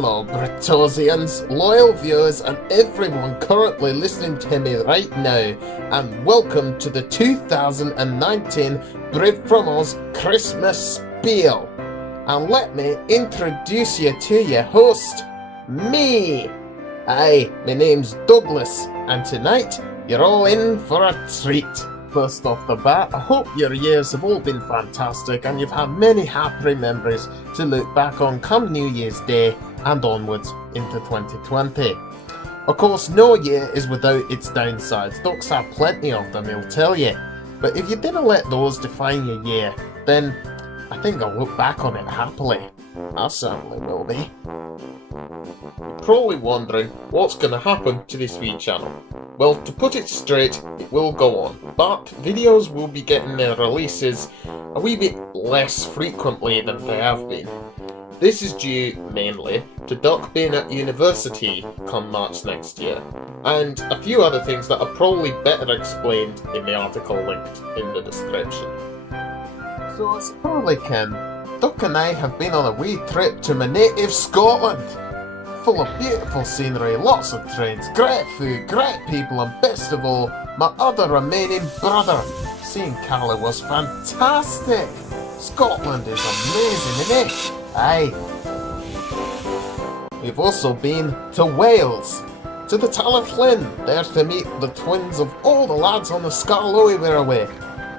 Hello Britosians, loyal viewers and everyone currently listening to me right now, and welcome to the 2019 BritFromOz Christmas Spiel. And let me introduce you to your host, me! Hi, my name's Douglas, and tonight you're all in for a treat. First off the bat, I hope your years have all been fantastic and you've had many happy memories to look back on come New Year's Day and onwards into 2020. Of course, no year is without its downsides. Ducks have plenty of them, he'll tell you. But if you didn't let those define your year, then I think I'll look back on it happily. I certainly will be. You're probably wondering what's going to happen to this wee channel. Well, to put it straight, it will go on, but videos will be getting their releases a wee bit less frequently than they have been. This is due mainly to Duck being at university come March next year, and a few other things that are probably better explained in the article linked in the description. So as you probably can, Duck and I have been on a wee trip to my native Scotland. Full of beautiful scenery, lots of trains, great food, great people, and best of all, my other remaining brother. Seeing Cali was fantastic. Scotland is amazing, isn't it? Aye. We've also been to Wales, to the Talaflin, there to meet the twins of all the lads on the Scarlowy were away.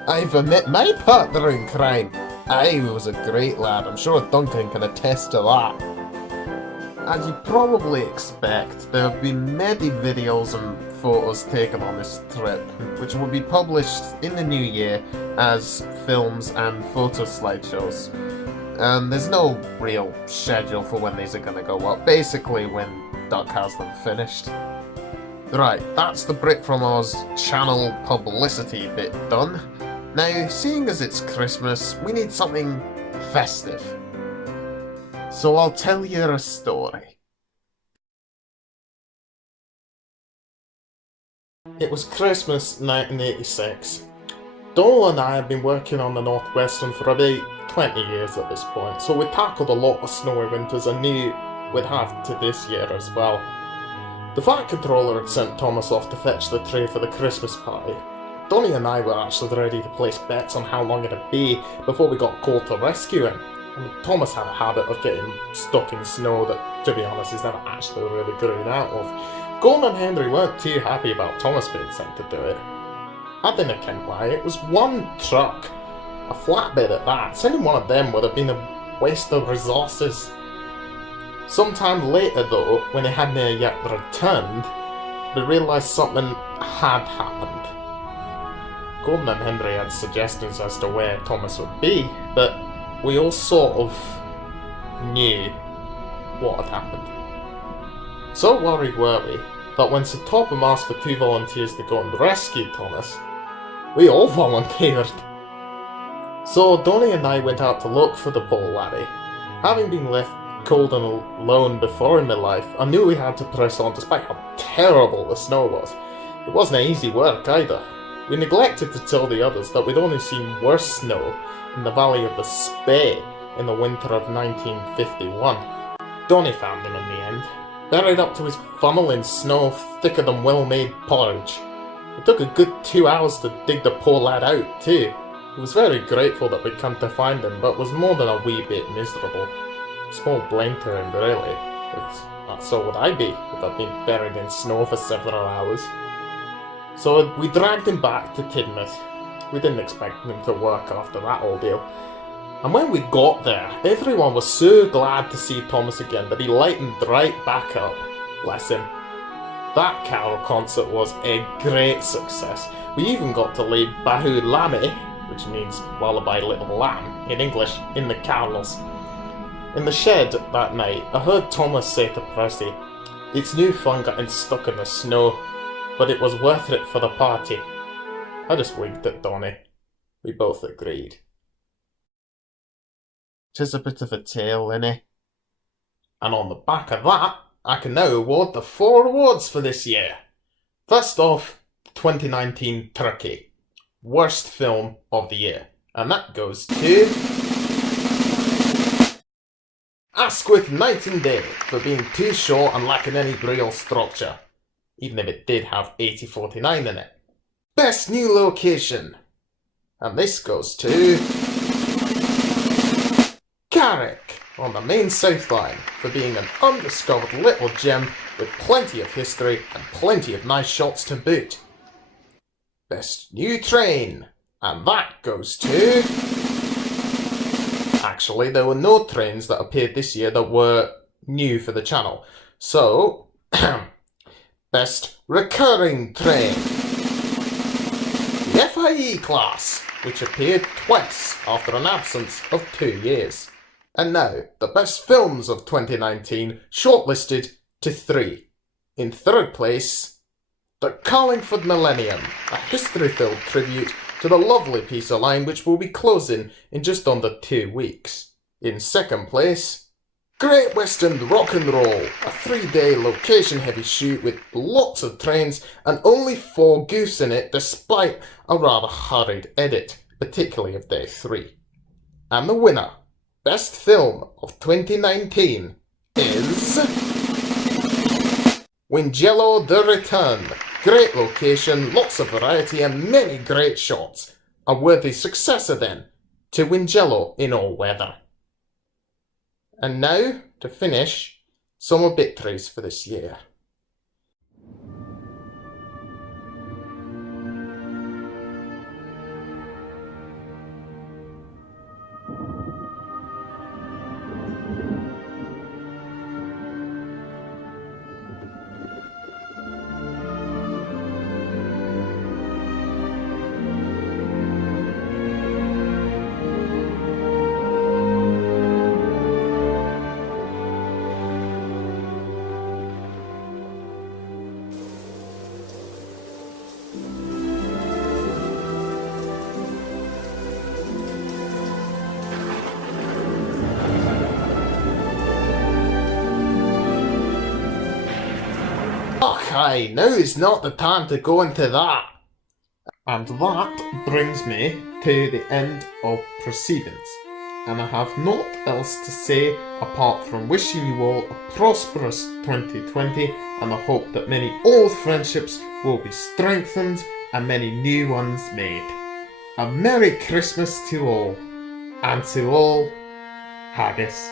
I've met my partner in crime. Aye, he was a great lad. I'm sure Duncan can attest to that. As you probably expect, there have been many videos and photos taken on this trip, which will be published in the new year as films and photo slideshows. And there's no real schedule for when these are going to go up, basically when Duck has them finished. Right, that's the BritFromOz channel publicity bit done. Now, seeing as it's Christmas, we need something festive. So I'll tell you a story. It was Christmas 1986. Donal and I had been working on the Northwestern for about 20 years at this point, so we tackled a lot of snowy winters and knew we'd have to this year as well. The Fat Controller had sent Thomas off to fetch the tray for the Christmas party. Donnie and I were actually ready to place bets on how long it'd be before we got called to rescue him. Thomas had a habit of getting stuck in snow that, to be honest, he's never actually really grown out of. Gordon and Henry weren't too happy about Thomas being sent to do it. I didn't ken why. It was one truck, a flatbed at that. Sending one of them would have been a waste of resources. Sometime later though, when he hadn't yet returned, we realised something had happened. Gordon and Henry had suggestions as to where Thomas would be, but we all sort of knew what had happened. So worried were we, that when Sir Topham asked for 2 volunteers to go and rescue Thomas, we all volunteered. So Donnie and I went out to look for the poor laddie. Having been left cold and alone before in my life, I knew we had to press on despite how terrible the snow was. It wasn't easy work either. We neglected to tell the others that we'd only seen worse snow in the valley of the Spiel in the winter of 1951. Donnie found him in the end, buried up to his funnel in snow thicker than well-made porridge. It took a good 2 hours to dig the poor lad out too. He was very grateful that we'd come to find him, but was more than a wee bit miserable. Small blame to him really, but so would I be if I'd been buried in snow for several hours. So we dragged him back to Tidmouth. We didn't expect him to work after that ordeal. And when we got there, everyone was so glad to see Thomas again that he lightened right back up. Bless him. That carol concert was a great success. We even got to lead Bahu Lame, which means Lullaby Little Lamb in English, in the carols. In the shed that night, I heard Thomas say to Percy, "It's no fun getting stuck in the snow, but it was worth it for the party." I just winked at Donnie. We both agreed. 'Tis a bit of a tale, innit? And on the back of that, I can now award the 4 awards for this year. First off, 2019 Turkey. Worst film of the year. And that goes to... Asquith Night and Day for being too short and lacking any real structure, even if it did have 8049 in it. Best New Location, and this goes to Carrick on the main South Line for being an undiscovered little gem with plenty of history and plenty of nice shots to boot. Best New Train, and that goes to... Actually, there were no trains that appeared this year that were new for the channel. So, Best Recurring Train. The FIE class, which appeared twice after an absence of 2 years. And now, the best films of 2019 shortlisted to 3. In third place, The Carlingford Millennium, a history-filled tribute to the lovely piece of line which will be closing in just under 2 weeks. In second place, Great Western Rock and Roll, a 3-day location-heavy shoot with lots of trains and only 4 goofs in it despite a rather hurried edit, particularly of day 3. And the winner, Best Film of 2019, is... Wingello The Return. Great location, lots of variety and many great shots. A worthy successor then to Wingello in all weather. And now, to finish, some obituaries for this year. Okay, now is not the time to go into that. And that brings me to the end of proceedings. And I have naught else to say apart from wishing you all a prosperous 2020 and I hope that many old friendships will be strengthened and many new ones made. A Merry Christmas to all, and to all, haggis.